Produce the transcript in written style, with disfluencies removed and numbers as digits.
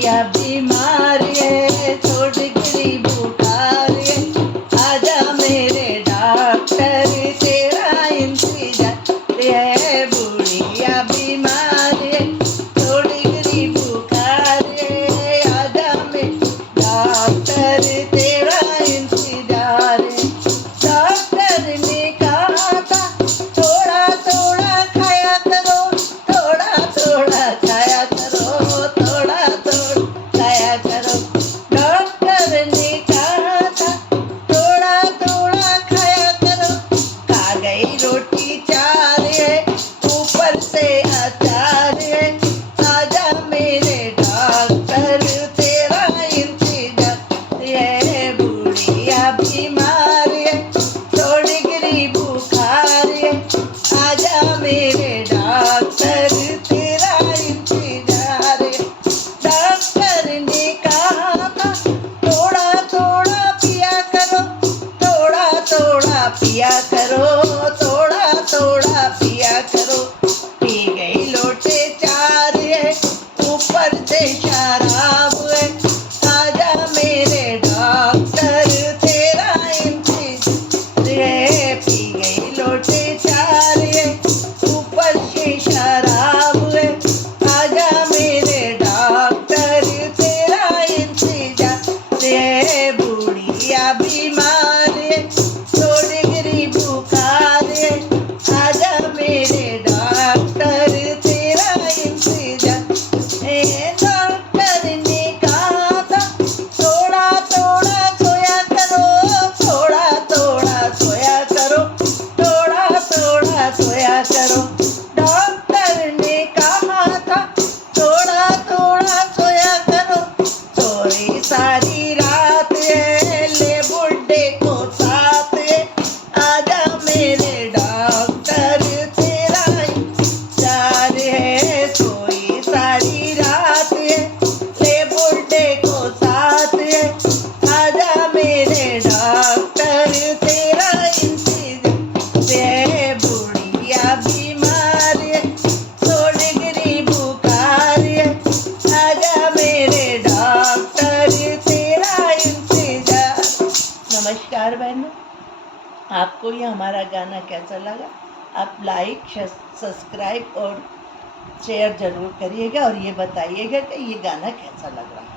बुढ़िया बीमार है, छोड़ गिरी बुखार है, आजा मेरे डॉक्टर तेरा इंतजार है। बुढ़िया बीमार है, छोड़ गिरी बुखार है, आजा मेरे डॉक्टर तेरा इंतजार है। डॉक्टर ने कहा था थोड़ा थोड़ा खाया करो, थोड़ा थोड़ा खाया करो, थोड़ा थोड़ा खाया करो। डॉक्टर ने कहा था थोड़ा थोड़ा खाया करो, खा गई रोटी चार है, ऊपर से अचार है, आजा मेरे डॉक्टर तेरा इंतजार है। बुढ़िया बीमार है, छोड़ गिरी बुखार है, आजा मेरे डॉक्टर तेरा इंतजार है। डॉक्टर ने कहा था थोड़ा थोड़ा पिया करो, थोड़ा थोड़ा पिया करो, थोड़ा थोड़ा पिया करो। पी गई लोटे चार है, ऊपर से शराब है, आजा मेरे डॉक्टर तेरा इंतजार है। पी गई लोटे चार है, ऊपर से शराब है, आजा मेरे डॉक्टर तेरा इंतजार है। बुढ़िया बीमार है, छोड़ गिरी बुखार है, आजा मेरे डॉक्टर तेरा इंतजार है। डॉक्टर ने कहा था थोड़ा थोड़ा सोया करो, थोड़ा थोड़ा सोया करो, थोड़ा थोड़ा सोया करो। डॉक्टर ने कहा था थोड़ा थोड़ा सोया करो, सोई सारी रात है, ले बुड्ढे को साथ है, आजा मेरे डॉक्टर तेरा इंतजार है। सोई सारी रात है, ले बुड्ढे को साथ है, आजा मेरे डॉक्टर तेरा इंतजार है। बुढ़िया बीमार है, छोड़ गिरी बुखार है, आजा मेरे डॉक्टर तेरा इंतजार। नमस्कार बहनों, आपको ये हमारा गाना कैसा लगा? आप लाइक सब्सक्राइब और शेयर ज़रूर करिएगा और ये बताइएगा कि ये गाना कैसा लग रहा है।